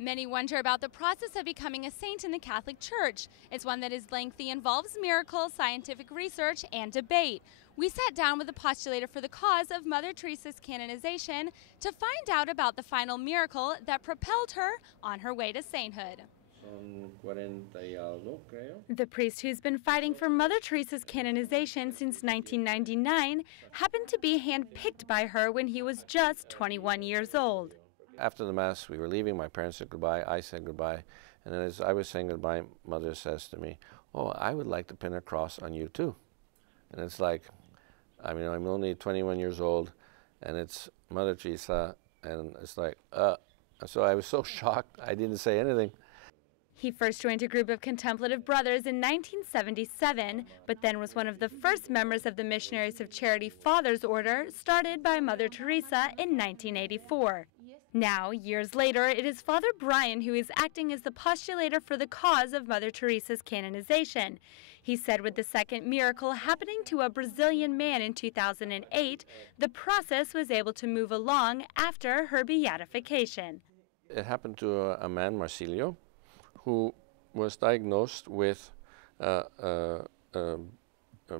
Many wonder about the process of becoming a saint in the Catholic Church. It's one that is lengthy, involves miracles, scientific research, and debate. We sat down with the postulator for the cause of Mother Teresa's canonization to find out about the final miracle that propelled her on her way to sainthood. The priest who's been fighting for Mother Teresa's canonization since 1999 happened to be handpicked by her when he was just 21 years old. After the Mass, we were leaving. My parents said goodbye. I said goodbye. And as I was saying goodbye, Mother says to me, "Oh, I would like to pin a cross on you too." And it's like, I mean, I'm only 21 years old, and it's Mother Teresa, and it's like, So I was so shocked, I didn't say anything. He first joined a group of contemplative brothers in 1977, but then was one of the first members of the Missionaries of Charity Fathers Order, started by Mother Teresa in 1984. Now, years later, it is Father Brian who is acting as the postulator for the cause of Mother Teresa's canonization. He said with the second miracle happening to a Brazilian man in 2008, the process was able to move along after her beatification. It happened to a man, Marcilio, who was diagnosed with a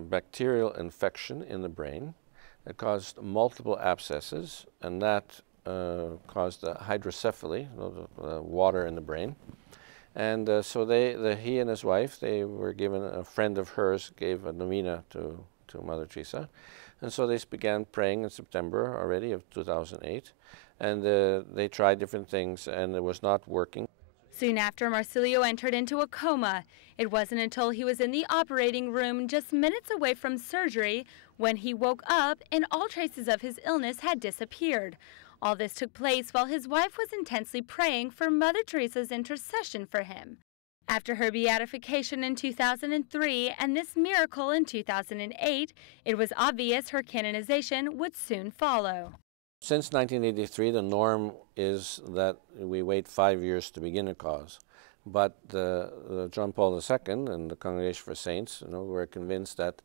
bacterial infection in the brain that caused multiple abscesses, and that caused hydrocephaly, water in the brain. And so he and his wife, they were given, a friend of hers gave a novena to Mother Teresa. And so they began praying in September already of 2008. And they tried different things, and it was not working. Soon after, Marcilio entered into a coma. It wasn't until he was in the operating room just minutes away from surgery when he woke up and all traces of his illness had disappeared. All this took place while his wife was intensely praying for Mother Teresa's intercession for him. After her beatification in 2003 and this miracle in 2008, it was obvious her canonization would soon follow. Since 1983, the norm is that we wait 5 years to begin a cause. But John Paul II and the Congregation for Saints, were convinced that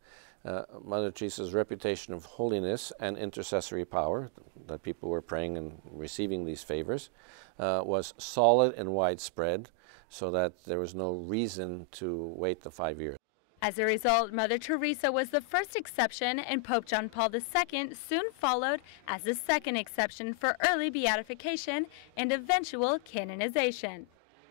Mother Teresa's reputation of holiness and intercessory power, that people were praying and receiving these favors, was solid and widespread, so that there was no reason to wait the 5 years. As a result, Mother Teresa was the first exception, and Pope John Paul II soon followed as the second exception for early beatification and eventual canonization.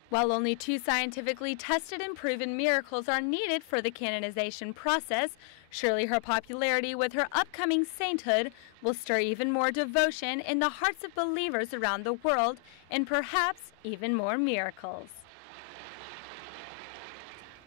While only 2 scientifically tested and proven miracles are needed for the canonization process, surely her popularity with her upcoming sainthood will stir even more devotion in the hearts of believers around the world, and perhaps even more miracles.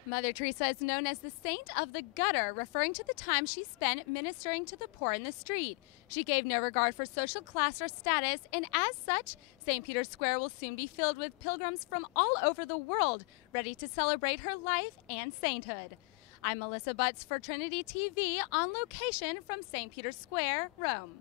Mother Teresa is known as the Saint of the Gutter, referring to the time she spent ministering to the poor in the street. She gave no regard for social class or status, and as such, St. Peter's Square will soon be filled with pilgrims from all over the world, ready to celebrate her life and sainthood. I'm Melissa Butts for Trinity TV, on location from St. Peter's Square, Rome.